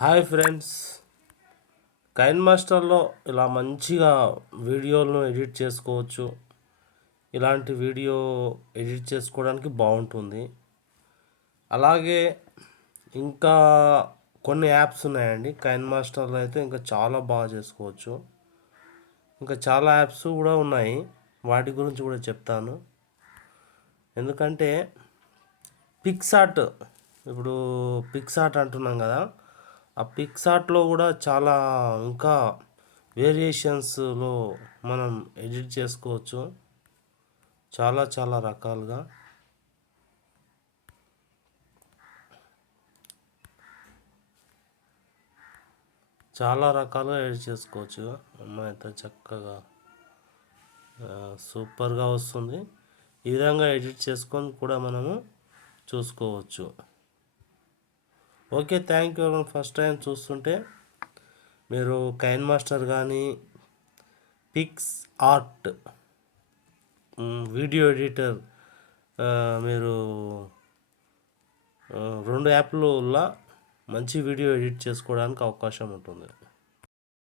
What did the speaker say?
Hi friends, Kine మాస్టర్లో ఇలా మంచిగా వీడియోలను ఎడిట్ చేసుకోవచ్చు. ఇలాంటి వీడియో ఎడిట్ చేసుకోవడానికి బాగుంటుంది. అలాగే ఇంకా కొన్ని యాప్స్ ఉన్నాయండి. కైన్ మాస్టర్లో అయితే ఇంకా చాలా బాగా చేసుకోవచ్చు. ఇంకా చాలా యాప్స్ కూడా ఉన్నాయి, వాటి గురించి కూడా చెప్తాను. ఎందుకంటే పిక్సార్ట్, ఇప్పుడు పిక్సార్ట్ అంటున్నాం కదా, ఆ పిక్సార్ట్లో కూడా చాలా ఇంకా వేరియేషన్స్లో మనం ఎడిట్ చేసుకోవచ్చు. చాలా చాలా రకాలుగా ఎడిట్ చేసుకోవచ్చు. అమ్మాయి అయితే చక్కగా సూపర్గా వస్తుంది. ఈ విధంగా ఎడిట్ చేసుకొని కూడా మనము చూసుకోవచ్చు. Okay, thank you. First time చూస్తుంటే మీరు కైన్ మాస్టర్ కానీ పిక్స్ ఆర్ట్ వీడియో ఎడిటర్, మీరు రెండు యాప్ల మంచి వీడియో ఎడిట్ చేసుకోవడానికి అవకాశం ఉంటుంది.